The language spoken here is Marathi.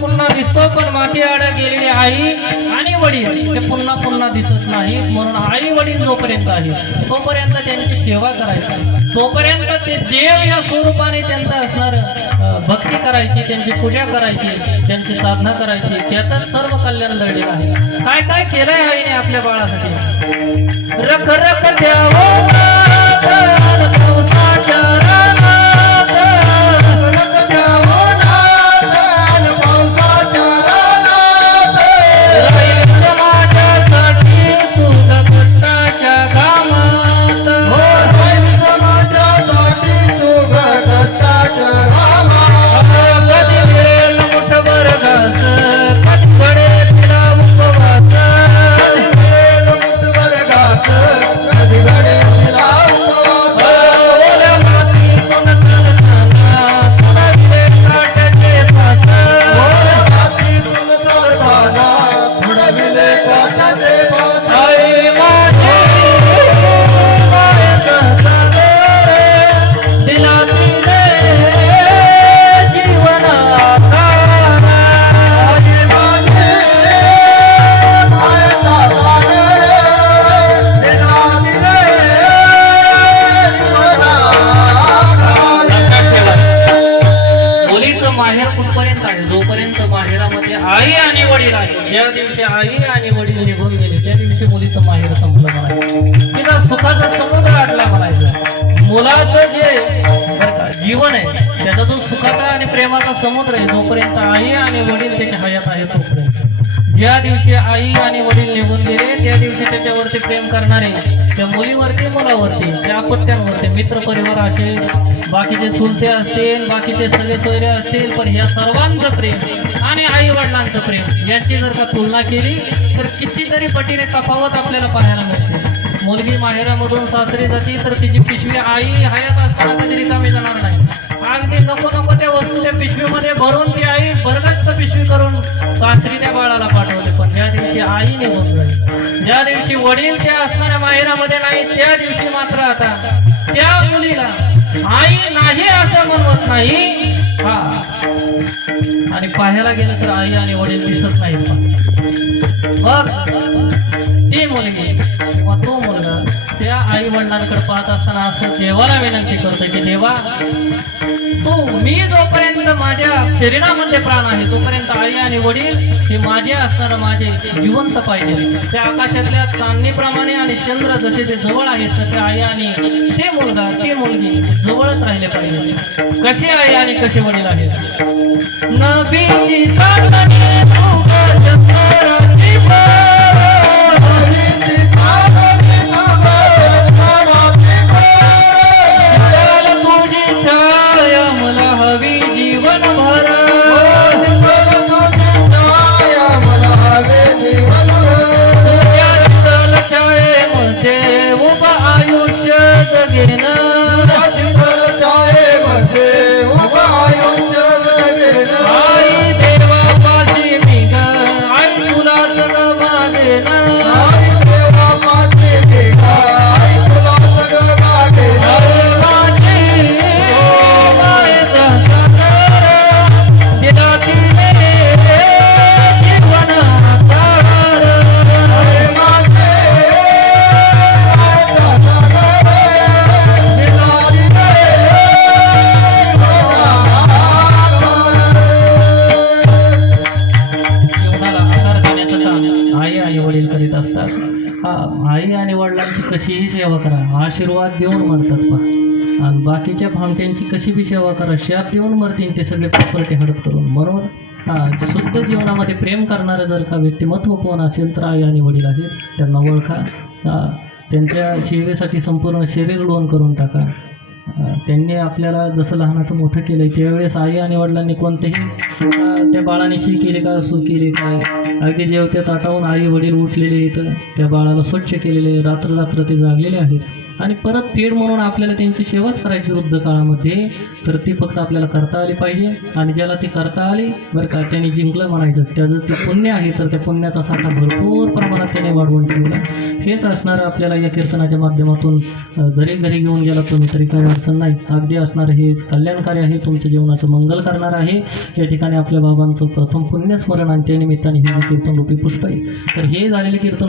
पुन्हा दिसतो पण माती आड गेलेली आई आणि वडील हे पुन्हा पुन्हा दिसत नाहीत म्हणून आई वडील जोपर्यंत आहेत तोपर्यंत त्यांची सेवा करायची. तोपर्यंत ते देव या स्वरूपाने त्यांचं असणार भक्ती करायची त्यांची पूजा करायची त्यांची साधना करायची. त्यातच सर्व कल्याण दडलेलं आहे. काय काय केलंय आईने आपल्या बाळासाठी? रख रख द्यावं ज्या दिवशी आई आणि वडील निघून गेले त्या दिवशी मुलीचं माहेर संपलं म्हणायचं. तिला सुखाचा समुद्र आडला म्हणायचं. मुलाचं जे जीवन आहे त्याचा जो सुखाचा आणि प्रेमाचा समुद्र आहे जोपर्यंत आई आणि वडील त्याच्या हयात आहे तोपर्यंत. ज्या दिवशी आई आणि वडील निघून गेले त्या दिवशी त्याच्यावरती प्रेम करणारे त्या मुलीवरती मुलावरती त्या अपत्यांवरती मित्र परिवार असेल बाकीचे चुलते असतील बाकीचे सगळे सोयरे असतील पण या सर्वांचं प्रेम आणि आई वडिलांचं प्रेम. याची जर का तुलना केली तर कितीतरी पटीने तफावत आपल्याला पाहायला मिळते. मुलगी माहेरामधून सासरी जाते तर तिची पिशवी आई हयात असताना कधी रिकामी जाणार नाही. अगदी नको नको त्या वस्तूच्या पिशवीमध्ये भरून ती आई बरगस्त पिशवी करून सासरी त्या बाळाला पाठवते. पण ज्या दिवशी आई निघून जाईल ज्या दिवशी वडील त्या असणाऱ्या माहेरामध्ये नाही त्या दिवशी मात्र आता त्या मुलीला आई नाही असं म्हणत नाही. हा. आणि पाहायला गेलं तर आई आणि वडील दिसत नाहीत बघ ती मुलगी किंवा तो मुलगा त्या आई वडिलांकडे पाहत असताना असं देवाला विनंती करतोय की देवा शरीरामध्ये प्राण आहे तोपर्यंत आई आणि वडील हे माझे असणार माझे जिवंत पाहिजे. त्या आकाशातल्या चांदणीप्रमाणे आणि चंद्र जसे ते जवळ आहेत तसे आई आणि ते मुलगा ती मुलगी जवळच राहिले पाहिजे. कसे आई आणि कसे वडील आहेत? कशीही सेवा करा. आशीर्वाद देऊन मरतात पा आणि बाकीच्या भामट्यांची कशी बी सेवा करा. शाप देऊन मरतील ते सगळे प्रॉपर्टी हडप करून. म्हणून हा शुद्ध जीवनामध्ये प्रेम करणारं जर का व्यक्तिमत्व कोण असेल तर आई आणि वडील आहेत. त्यांना ओळखा. त्यांच्या सेवेसाठी संपूर्ण शरीर लोन करून टाका. त्यांनी आपल्याला जसं लहानाचं मोठं केलंय त्यावेळेस आई आणि वडिलांनी कोणतेही त्या बाळाने शी केली का सू केली काय अगदी जेवत्या ताटावून आई वडील उठलेले आहेत त्या बाळाला स्वच्छ केलेले रात्र रात्र ते जागलेले आहेत. आणि परत फेड म्हणून आपल्याला त्यांची सेवाच करायची वृद्ध काळामध्ये तर ती फक्त आपल्याला करता आली पाहिजे. आणि ज्याला ती करता आली बरं का त्यांनी जिंकलं म्हणायचं. त्याचं ते पुण्य आहे तर त्या पुण्याचा साठा भरपूर प्रमाणात त्याने वाढवून ठेवला. हेच असणारं आपल्याला या कीर्तनाच्या माध्यमातून जरी घरी घेऊन गेला तुम्ही तरी काही अडचण नाही. अगदी असणारं हे कल्याणकारी आहे तुमच्या जीवनाचं मंगल करणार आहे. या ठिकाणी आपल्या बाबांचं प्रथम पुण्यस्मरण आणि त्या निमित्ताने हे कीर्तन रूपी पुष्प आहे तर हे झालेले कीर्तन